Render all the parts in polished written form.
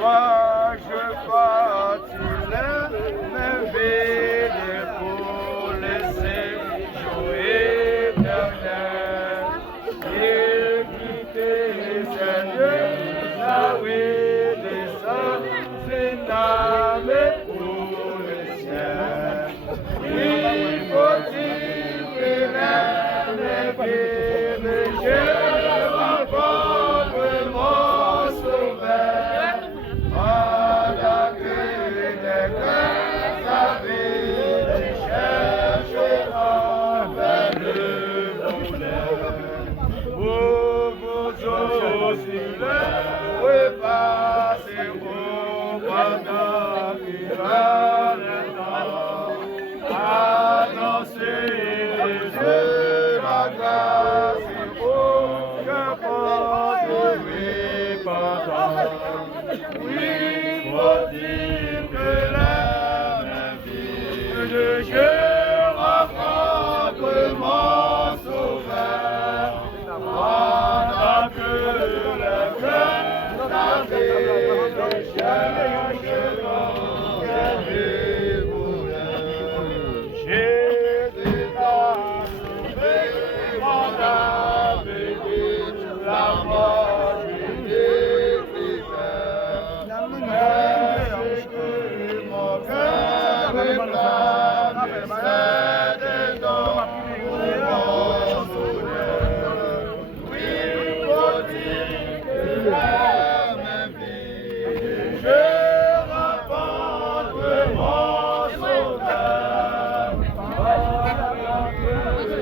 Moi je partirai m'éveiller pour laisser jouer éternel. Il quittait ses lieux, là où il descend, c'est n'avait pour le ciel. Il faut-il que les je rencontre mon sauveur. Pendant que les cœurs s'abritent, chercheront vers le bonheur. Vous aussi le repasseront pendant qu'il va le temps. Annoncer les yeux, la grâce et que porterai pendant. Oui, faut-il que l'âme vive, je rencontre mon sauveur. Pendant que le cœur s'abrite, chercheront vers le bonheur. Jésus t'a sauvé, mon âme bénit, la mort du délivreur. Est-ce que mon cœur réclame, c'est des dons pour mon bonheur. Oui, faut-il que l'âme vive, je rencontre mon sauveur. Pendant que le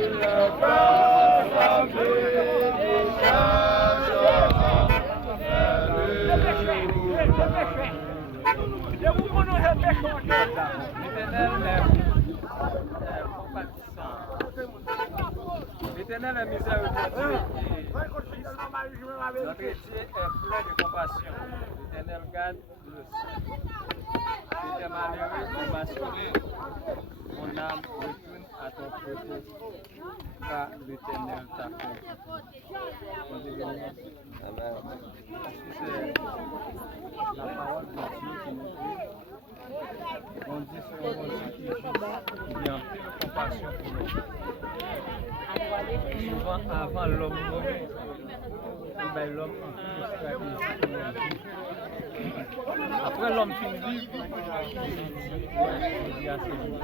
cœur s'abrite, cherchera vers le L'Éternel est miséricordieux et notre Dieu est plein de compassion. L'Éternel garde le ciel. J'étais malheureux et m'a sauvé. Mon âme retourne à ton côté, car l'Éternel t'a fait. Amen. C'est la parole de Dieu qui nous dit. On dit sur un Dieu qui est bien plein de compassion pour nous. Souvent avant l'homme mourir, l'homme en stratégie. Après l'homme finit, il dit à ses jours,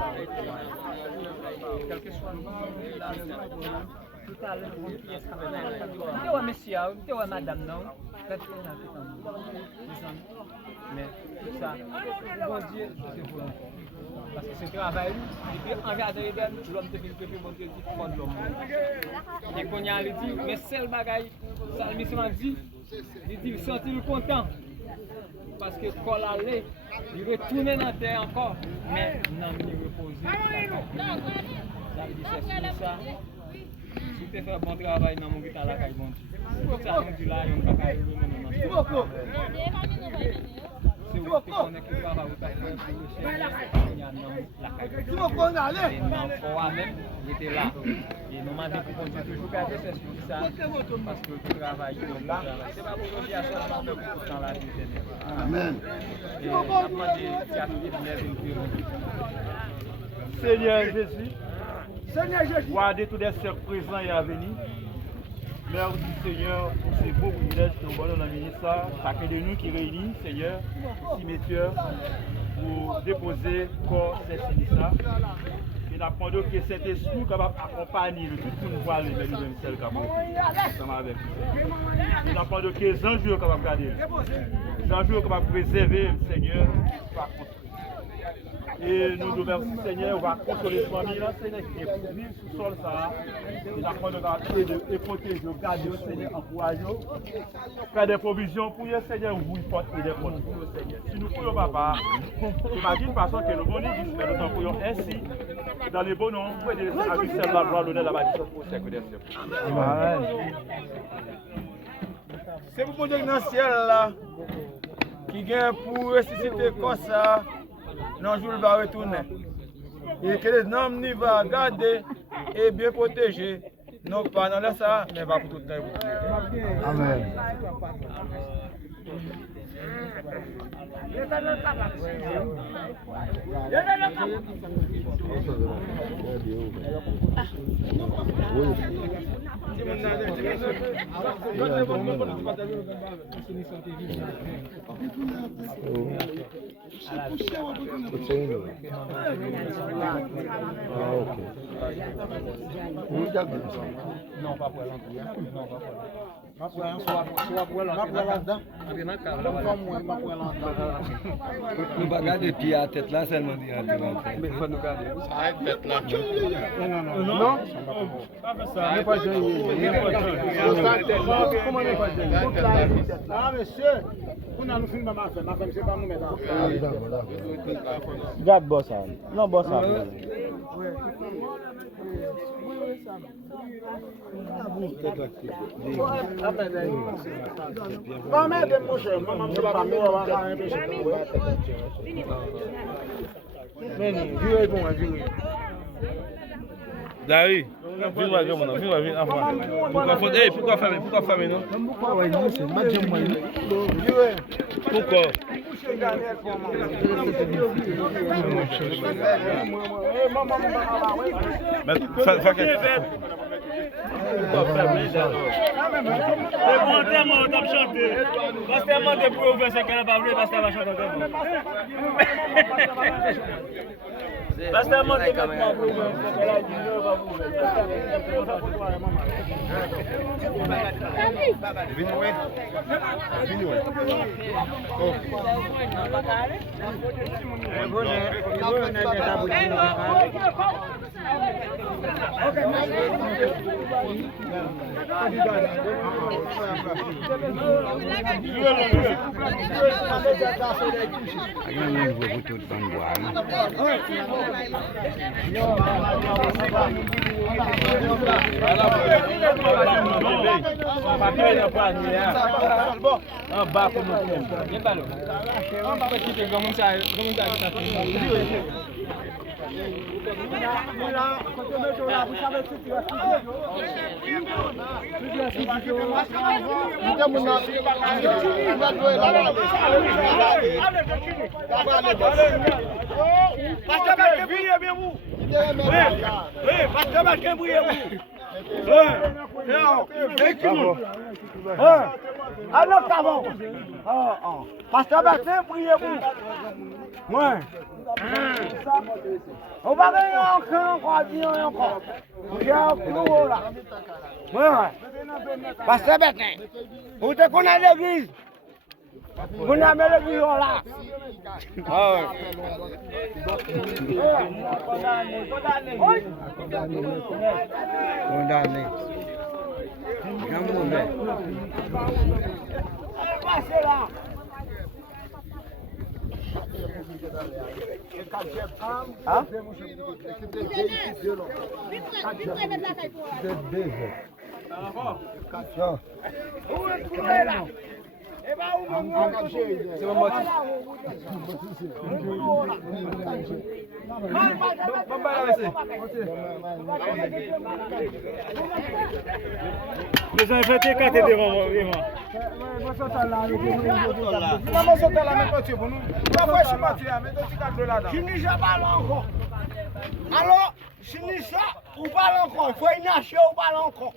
quel que soit le monde, tout à l'heure, on qui est travaillé. Monsieur, madame, non. Mais tout ça, bon Dieu, c'est volonté. Parce que c'est travail, et puis en regardant l'homme de Philippe, bon Dieu dit prendre l'homme. Et qu'on y a dit, mais seul bagaille, ça le mission dit, il dit, sentir content. Parce que quand allait, il retournait dans la terre encore, mais non, il reposait. Ça veut dire, c'est ça. Si tu fais un bon travail dans mon but à la caille, bon Dieu. Ça, on dit là, on ne va pas y aller, non. C'est où tu connais que tu vas avoir ta femme, tu le sais, il y a la caille. Et non, même, il était là. Et nous m'avons dit qu'on continue toujours garder ces choses ça, parce que tu travailles, donc là, c'est pas pour nous dire seulement que pour dans la vie éternelle. Amen. Et on a demandé si à qui Seigneur Jésus, gardez tous les cercles présents et à venir. Merci Seigneur pour ces beaux privilèges que nous avons dans le ministère. Chacun de nous qui réunit, Seigneur, au cimetière pour déposer corps ces sinistres. Et nous demandons que cet esprit capable d'accompagner tout le monde voir les mêmes celles capable avec nous. Et nous demandons que les anges soient capables de garder. Les anges soient capables de préserver le Seigneur. Et nous devons aussi, Seigneur, on va consoler les familles, Seigneur, qui est pour vivre sous le sol, ça. Et nous avons de protéger, de garder, Seigneur, encourager, faire des provisions pour le Seigneur, vous porte et des portes pour le Seigneur. Si nous prions, papa, imagine de façon que nous venons ici, mais nous prions ainsi, dans les bons noms, pour aider à lui seul la gloire, l'honneur, la majesté pour le siècle des siècles. Amen. C'est pour Dieu dans le ciel là. qui vient pour ressusciter comme ça, non jour va retourner. Et que les hommes n'y va garder et bien protéger. Non pas dans ça, mais va pour tout le temps. Amen. Non, pas pour l'entrée. Non, pas pour Nous pas garder pied à tête là seulement dire mais il faut nous garder. Non, ça n'est pas comment n'est pas Ah, monsieur, on a nous filmé ma femme, c'est pas nous mettre. Garde boss ça. Non boss ça. Pas mettre mon cher, maman, je vais pas me Dari, viens voir comment viens voir pourquoi fermer non? Pourquoi? Mais alors qu'avant, pasteur Bastien, priez-vous. Ouais. On va aller encore, dire encore. Il y a un clou là. Ouais. Pasteur Bastien, vous te connaissez l'église. Vous n'avez l'église là. Ah ouais. Condamné. Passez là. Hein? les gens font des cartes devant moi. Alors, si nous ça, ou pas encore, il faut y nager ou pas encore.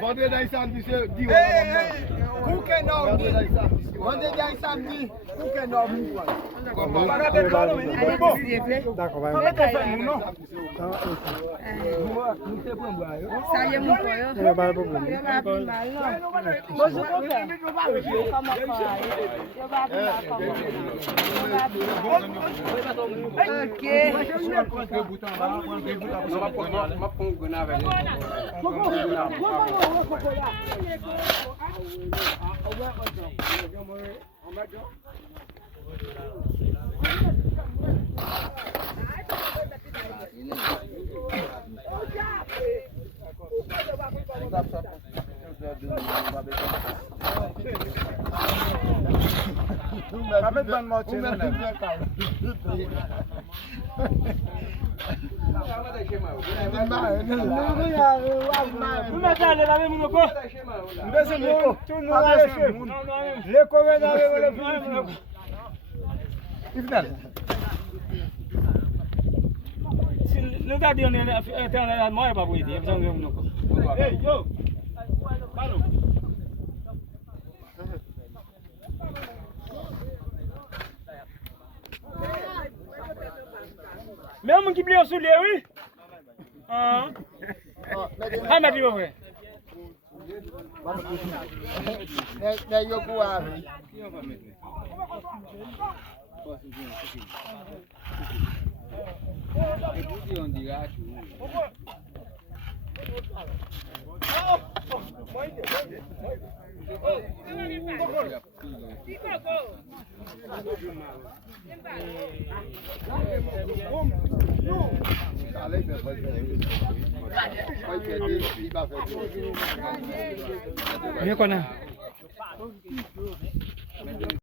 Vendredi samedi c'est dit Ok. Nous avons dit qu'on est mort pas pour aider. Hey, yo! Pardon. Mais on qui plie sous les oui. Ah. Ah m'a dit ouais. Bien qu'on a.